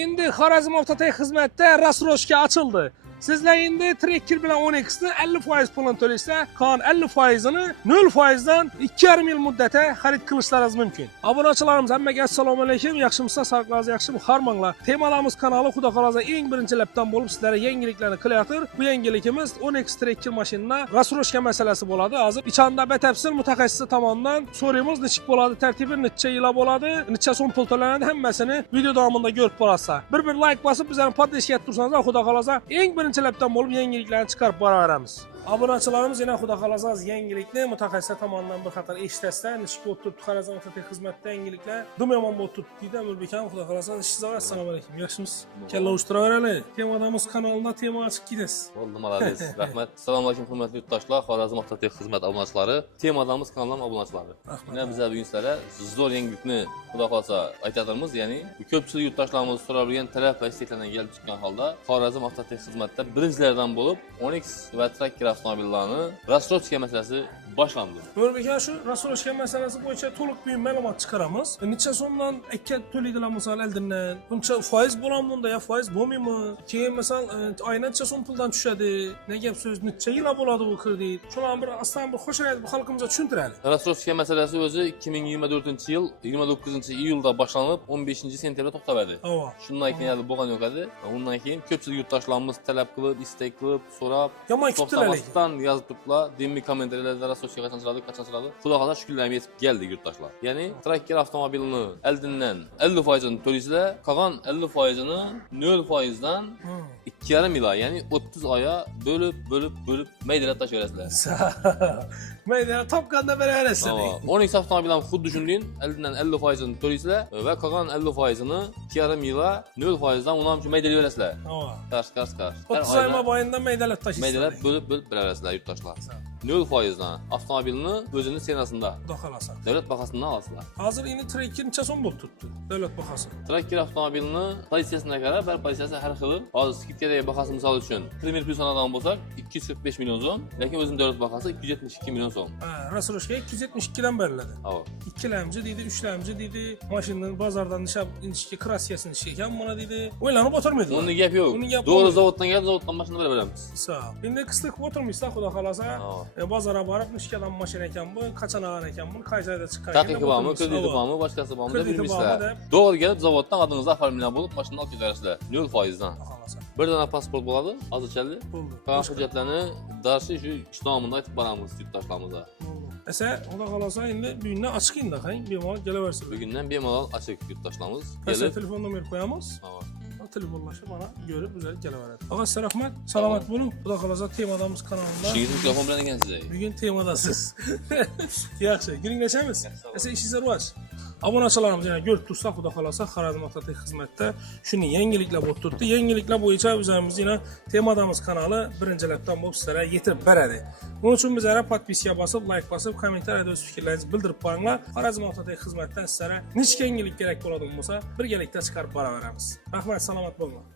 Endi Xorazm Avtotech xizmatda rasroshka açıldı. Sizler indi Tracker bilan 10x'ni 50% pulini to'laysa, qolgan 50%ni 0%dan 2,5 yil muddatga xarid qilishlaringiz mumkin. Obunachilarimiz hammaga assalomu alaykum. Yaxshimisiz, sog'ligingiz yaxshimi? Harmanglar. Temalarimiz kanali Xudo xolasa eng birinchi lapdan bo'lib sizlarga yangiliklarni qilayotir. Bu yangilikimiz 10x Tracker mashinasida rasroshka masalasi bo'ladi. Hozir ichanda batafsil mutaxassis tomonidan so'raymiz, nechik bo'ladi, tartibi necha yil bo'ladi, necha so'm pul to'lanadi, hammasini video davomida ko'rib borasizlar. Bir like bosib bizlarni podpishga tursangiz, Xudo xolasa eng birinchi lapdan bo'lib yangiliklarni chiqarib boraveramiz. Obunachilarimiz yana Xudo xolasa yangilikni mutaxassis tomonidan bir qator eshitasizlar. Nishib o'tib Xorazm Avtotech xizmatda yangiliklar dumyomon bo'lib turibdi deydi Amirbek ham. Xudo xolasa ishingizga assalomu alaykum. Yaxshimisiz? Kalla ushtiraveraylik. Temadamiz kanalida tema ochib ketasiz. Bo'ldi, malades. Rahmat. Assalomu alaykum hurmatli yurtdoshlar, Xorazm Avtotech xizmat obunachilari, temadamiz kanalning obunachilari. Mana bizlar bugun sizlarga zo'r yangilikni Xudo xolasa aytamiz, ya'ni ko'pchilik yurtdoshlarimiz so'ralgan talab va istaklardan kelib chiqqan holda Xorazm Avtotech xizmatda birinchilardan bo'lib 10x va Tracker avtomobillarini rasrochka masalasi boshlandi. Amirbek aka, shu rasrochka masalasi bo'yicha to'liq bir ma'lumot chiqaramiz. Necha so'mdan akka to'laydilar misol oldindan? Buncha foiz bo'ladimi bunda yo foiz bo'lmaymi? Keyin misol oyna necha so'm puldan tushadi? Ne gap so'z, necha yil bo'ladi bu kredit? Shuni bir aslan bir qo'shiraylik, bu xalqimizga tushuntiraylik. Rasrochka masalasi o'zi 2024-yil 29-iyulda boshlanib 15-sentyabrda to'xtab Shundan keyin bo'lgan yo'q edi. Undan keyin ko'pchilik yurtdoshlarimiz talab qilib, istak qilib, so'rab, yomon kutdilar. yozib turibdilar. Demli kommentarlarda rasrochka qachon chiqadi? Xudo xolasa shukrlarga yetib keldik yurtdoshlar. Ya'ni Tracker avtomobilini oldindan 50%ni to'laysizlar, qolgan 50%ni 0%dan 2,5 yil, ya'ni 30 oyga bo'lib maydalab tashlayverasizlar. Maydalab topganda beraverasizlar. 10x avtomobildan xuddi shunday oldindan 50%ni to'laysizlar va qolgan 50%ni 2,5 yilga 0%dan uni ham maydalayverasizlar. Qarsh. 30 oy mobaynida maydalab tashlaysizlar. Maydalab bo'lib beraverasizlar yurtdoshlar. 0%dan avtomobilni o'zini senasida. Xudo xolasa. Davlat bahosidan olasizlar. Hozir endi Tracker necha so'm bo'lib turibdi? Davlat bahosi. Tracker avtomobilini pozitsiyasiga qarab, bir pozitsiyasi har xil. Hozir skidkadagi bahasi misol uchun Premier Plus anadan bo'lsak 245 million so'm, lekin o'zining davlat bahasi 272 million so'm. Rasrochka 272 dan beriladi. Ikkilamchi deydi, uchlamchi deydi, mashinaning bozordan nishab inishga krassiyasini ishlaykan, mana deydi. O'ylanib o'tirmaydi. Unda gap yo'q. To'g'ri zavoddan kelib, zavoddan mashina beramiz. Sa'v. Endi qislik o'tirmaysizlar, Xudo xolasa. Bozorga borib, nishkadan mashina ekan bu, qachon olgan ekan buni, qay joyda chiqqan ekan. Taqiqi bormi, krediti bormi, boshqasi bormi deb bilmaysizlar. To'g'ri kelib, zavoddan adingizni oformlagan bo'lib, mashina olib ketasizlar. 0%dan. Bir dana pasport bo'ladi, hozirchalik. Qolgan hujjatlarni darsi shu ishnomida aytib boramiz yurtdoshlarga. Esa, Xudo xolasa endi bugundan ochiq endi, bemalol kelaversin. Bugundan bemalol ochiq yurtdoshlarimiz. Kelib telefon nomer qo'yamiz. Telefonlashib mana ko'rib o'zlari kelaveradi. Og'asi rahmat, salomat bo'ling. Xudo xolasa temadamiz kanalida. Shu telefon bilan ekansiz. Bugun temadasiz. Yaxshi, guringlashamiz. Esa ishingiz rivoj. Obunachilarimiz yana ko'rib tursa, Xudo xolasa Xorazm Avtotech xizmatda shuni yangiliklar bo'lib turibdi. Yangiliklar bo'yicha o'zimiz yana temadamiz kanali birinchi lapdan bo'lib sizlarga yetib beradi. Buning uchun bizlarga podpiska bosib, like bosib, kommentariyada o'z fikrlaringizni bildirib qo'yinglar. Xorazm Avtotech xizmatdan sizlarga nechta yangilik kerak bo'ladigan bo'lsa, birgalikda chiqarib boraveramiz. Rahmat, salomat bo'linglar.